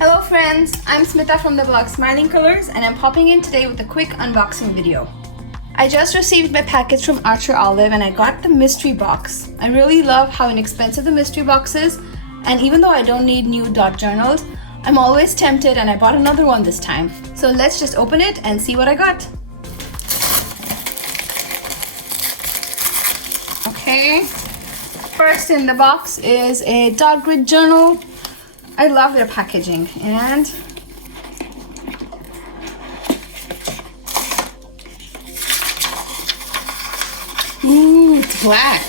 Hello friends, I'm Smita from the blog Smiling Colors and I'm popping in today with a quick unboxing video. I just received my package from Archer Olive and I got the mystery box. I really love how inexpensive the mystery box is, and even though I don't need new dot journals, I'm always tempted and I bought another one this time. So let's just open it and see what I got. Okay, first in the box is a dot grid journal. I love their packaging, and it's black.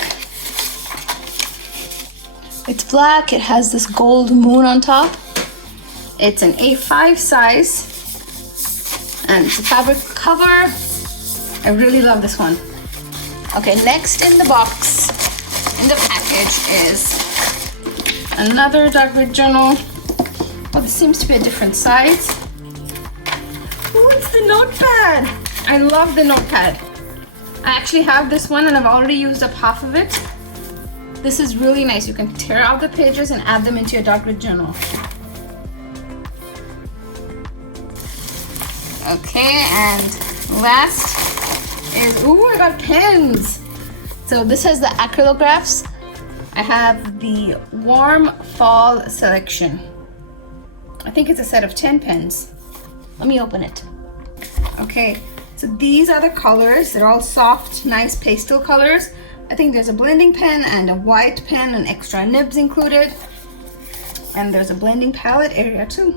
It's black, it has this gold moon on top. It's an A5 size and it's a fabric cover. I really love this one. Okay, next in the box, in the package, is another dot grid journal. Oh, this seems to be a different size. Oh, it's the notepad. I love the notepad. I actually have this one and I've already used up half of it. This is really nice. You can tear out the pages and add them into your dot grid journal. Okay, and last is, ooh, I got pens. So this has the acrylographs. I have the warm fall selection. I think it's a set of 10 pens. Let me open it. Okay, so these are the colors. They're all soft, nice pastel colors. I think there's a blending pen and a white pen and extra nibs included. And there's a blending palette area too.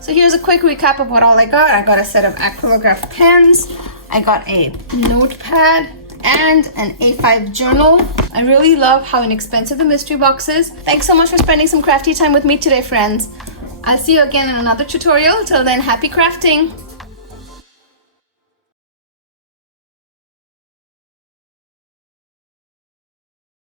So here's a quick recap of what all I got. I got a set of acrylograph pens. I got a notepad and an A5 journal. I really love how inexpensive the mystery box is. Thanks so much for spending some crafty time with me today, friends. I'll see you again in another tutorial. Till then, happy crafting!